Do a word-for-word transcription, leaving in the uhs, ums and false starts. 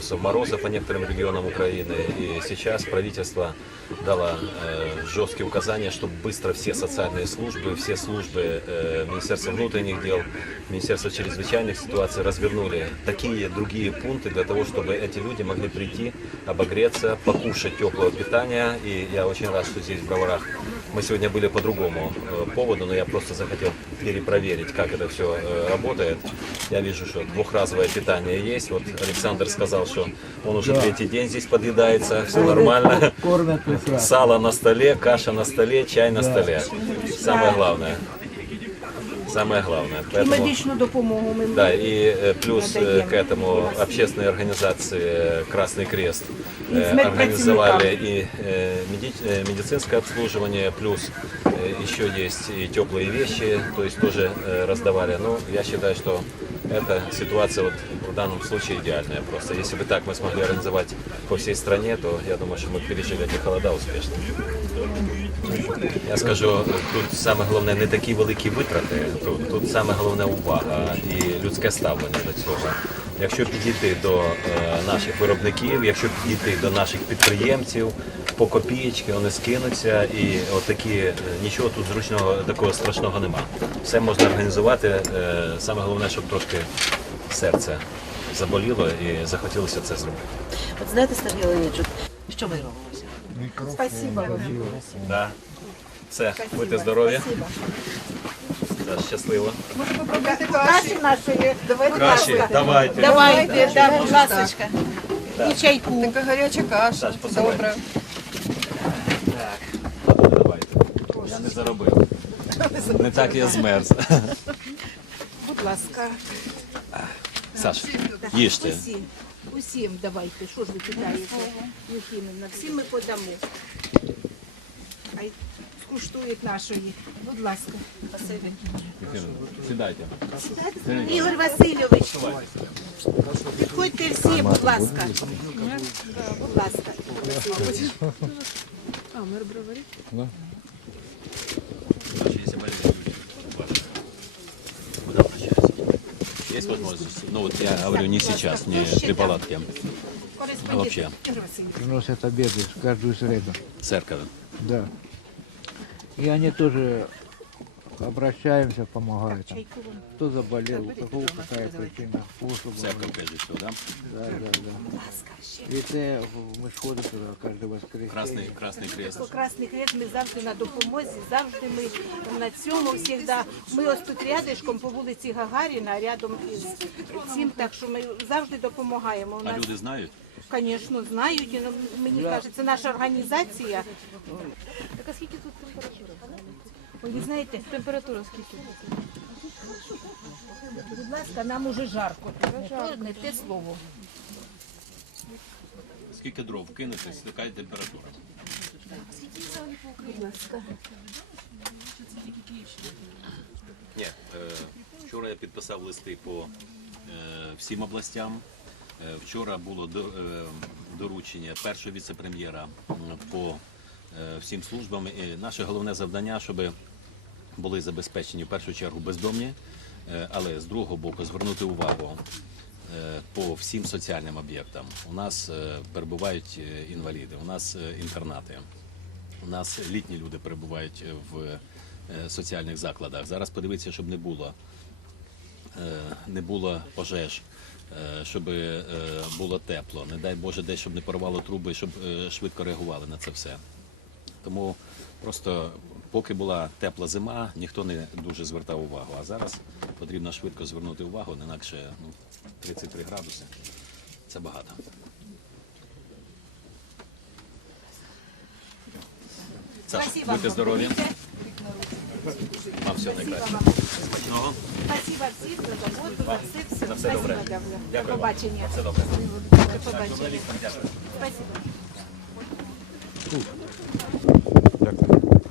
градусов мороза по некоторым регионам Украины. И сейчас правительство дало э, жесткие указания, чтобы быстро все социальные службы, все службы э, Министерства внутренних дел, Министерства чрезвычайных ситуаций развернули такие другие пункты для того, чтобы эти люди могли прийти, обогреться, покушать теплого питания. И я очень рад, что здесь в Броварах мы сегодня были по другому э, поводу, но я просто захотел перепроверить, как это все э, работает. Я вижу, что двухразовое питание есть. Вот Александр сказал, что он уже третий день здесь подъедается, все нормально. Кормят прекрасно. Сало на столе, каша на столе, чай на столе. Самое главное. Самое главное. І Поэтому, медичну допомогу ми да, и э, плюс э, надаємо. к этому общественные организации Красный Крест И э, смерть организовали и э, меди- э, медицинское обслуживание, плюс э, еще есть и теплые вещи, то есть тоже э, раздавали. Ну, я считаю, что эта ситуация вот в данном случае идеальная просто. Если бы так мы смогли организовать по всей стране, то я думаю, что мы пережили эти холода успешно. Я скажу, тут саме головне не такі великі витрати, тут, тут саме головне увага і людське ставлення до цього. Якщо підійти до е, наших виробників, якщо підійти до наших підприємців, по копієчки вони скинуться і отакі, е, нічого тут зручного, такого страшного нема. Все можна організувати, е, саме головне, щоб трошки серце заболіло і захотілося це зробити. От знаєте, Сергій Леонідович, от що ви робите? Спасибо вам. Да. Все, будьте здорові. Да, щасливо. Каші нашої, давайте. Каші, давайте. Давайте, да, будь ласка. І чайку. Така гаряча каша. Саш, посилай. Добре. Давайте. Я не заробив. Не так я змерз. Будь ласка. Саш, їжте. Усім, усім давайте, що ж ви питаєте? Єфімівна, всім ми подамо. Ай, скуштують нашої. Будь ласка. Спасибі. Сідайте. Ігор Васильович, підходьте всі, будь ласка. Будь ласка. Есть возможность? Ну вот я говорю не сейчас, не при палатке, а вообще Ігор Васильович. Приносят обеды каждую среду. церковь. Да. И они тоже обращаемся, помогают. там. Чайку вам. Кто заболел, у кого какая причина. Способ. Церковь прежде всего, да? Да, да, да. И це ми ж ходимо туди кожне воскресенье. Красный, красный крест. Красний Хрест, ми завжди на допомозі, завжди ми на цьому всегда. Ми ось тут рядишком по вулиці Гагаріна, рядом із цим, так що ми завжди допомагаємо. У А нас, люди знають? звісно, знають, і ну, мені кажеться, наша організація. Так а скільки тут температура? Ой, ви знаєте, Температура скільки? будь ласка, нам уже жарко. Не то, не те слово. Скільки дров кинути, яка температура? Будь ласка. Ні, е, вчора я підписав листи по е, всім областям. Е, вчора було до, е, доручення першого віце-прем'єра м, по е, всім службам. І наше головне завдання, щоб були забезпечені в першу чергу бездомні, е, але з другого боку звернути увагу е, по всім соціальним об'єктам. У нас е, перебувають е, інваліди, у нас е, інтернати. У нас літні люди перебувають в е, соціальних закладах. Зараз подивіться, щоб не було, е, не було пожеж, е, щоб е, було тепло. Не дай Боже, десь, щоб не порвало труби, щоб е, швидко реагували на це все. Тому просто поки була тепла зима, ніхто не дуже звертав увагу. А зараз потрібно швидко звернути увагу, не інакше ну, тридцять три градуси. Це багато. Саш, будьте здорові. Вам всього найкращого. Смачного. Спасибо всім за заботу, за все, все. За все добре. Спасибо, Давля. До Дякую вам. побачення. Все добре. До побачення. Дякую. Спасибо. Дякую.